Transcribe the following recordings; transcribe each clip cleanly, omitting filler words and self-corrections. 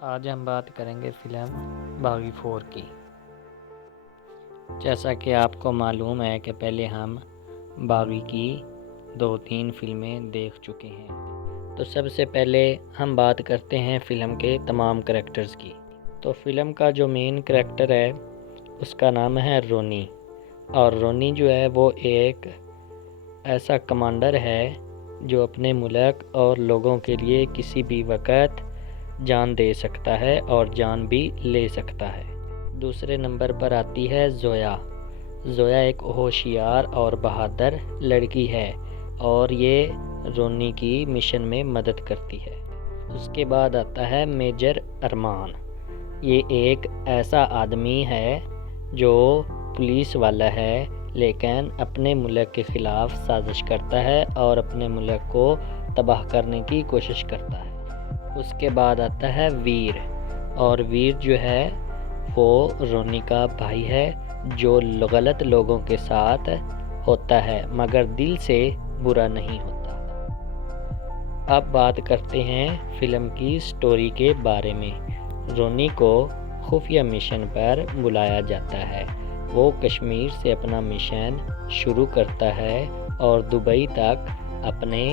آج ہم بات کریں گے فلم باغی 4 کی۔ جیسا کہ آپ کو معلوم ہے کہ پہلے ہم باغی کی 2-3 فلمیں دیکھ چکے ہیں، تو سب سے پہلے ہم بات کرتے ہیں فلم کے تمام کریکٹرز کی۔ تو فلم کا جو مین کریکٹر ہے اس کا نام ہے رونی، اور رونی جو ہے وہ ایک ایسا کمانڈر ہے جو اپنے ملک اور لوگوں کے لیے کسی بھی وقت جان دے سکتا ہے اور جان بھی لے سکتا ہے۔ دوسرے نمبر پر آتی ہے زویا۔ زویا ایک ہوشیار اور بہادر لڑکی ہے اور یہ رونی کی مشن میں مدد کرتی ہے۔ اس کے بعد آتا ہے میجر ارمان۔ یہ ایک ایسا آدمی ہے جو پولیس والا ہے لیکن اپنے ملک کے خلاف سازش کرتا ہے اور اپنے ملک کو تباہ کرنے کی کوشش کرتا ہے۔ اس کے بعد آتا ہے ویر، اور ویر جو ہے وہ رونی کا بھائی ہے جو غلط لوگوں کے ساتھ ہوتا ہے مگر دل سے برا نہیں ہوتا۔ اب بات کرتے ہیں فلم کی سٹوری کے بارے میں۔ رونی کو خفیہ مشن پر بلایا جاتا ہے۔ وہ کشمیر سے اپنا مشن شروع کرتا ہے اور دبئی تک اپنے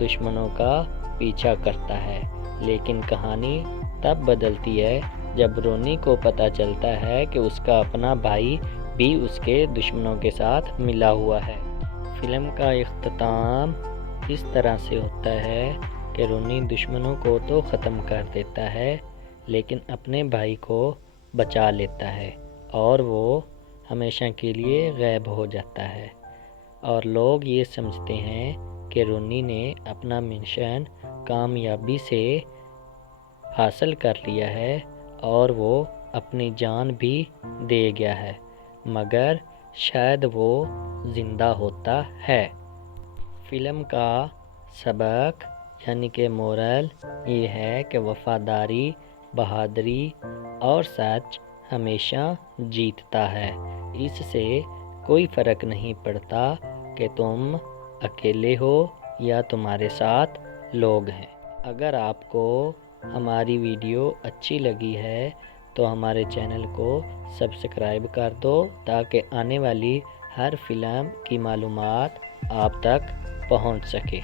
دشمنوں کا پیچھا کرتا ہے، لیکن کہانی تب بدلتی ہے جب رونی کو پتہ چلتا ہے کہ اس کا اپنا بھائی بھی اس کے دشمنوں کے ساتھ ملا ہوا ہے۔ فلم کا اختتام اس طرح سے ہوتا ہے کہ رونی دشمنوں کو تو ختم کر دیتا ہے لیکن اپنے بھائی کو بچا لیتا ہے اور وہ ہمیشہ کے لیے غائب ہو جاتا ہے، اور لوگ یہ سمجھتے ہیں کہ رونی نے اپنا مشن کامیابی سے حاصل کر لیا ہے اور وہ اپنی جان بھی دے گیا ہے، مگر شاید وہ زندہ ہوتا ہے۔ فلم کا سبق یعنی کہ مورل یہ ہے کہ وفاداری، بہادری اور سچ ہمیشہ جیتتا ہے۔ اس سے کوئی فرق نہیں پڑتا کہ تم اکیلے ہو یا تمہارے ساتھ لوگ ہیں۔ اگر آپ کو ہماری ویڈیو اچھی لگی ہے تو ہمارے چینل کو سبسکرائب کر دو تاکہ آنے والی ہر فلم کی معلومات آپ تک پہنچ سکے۔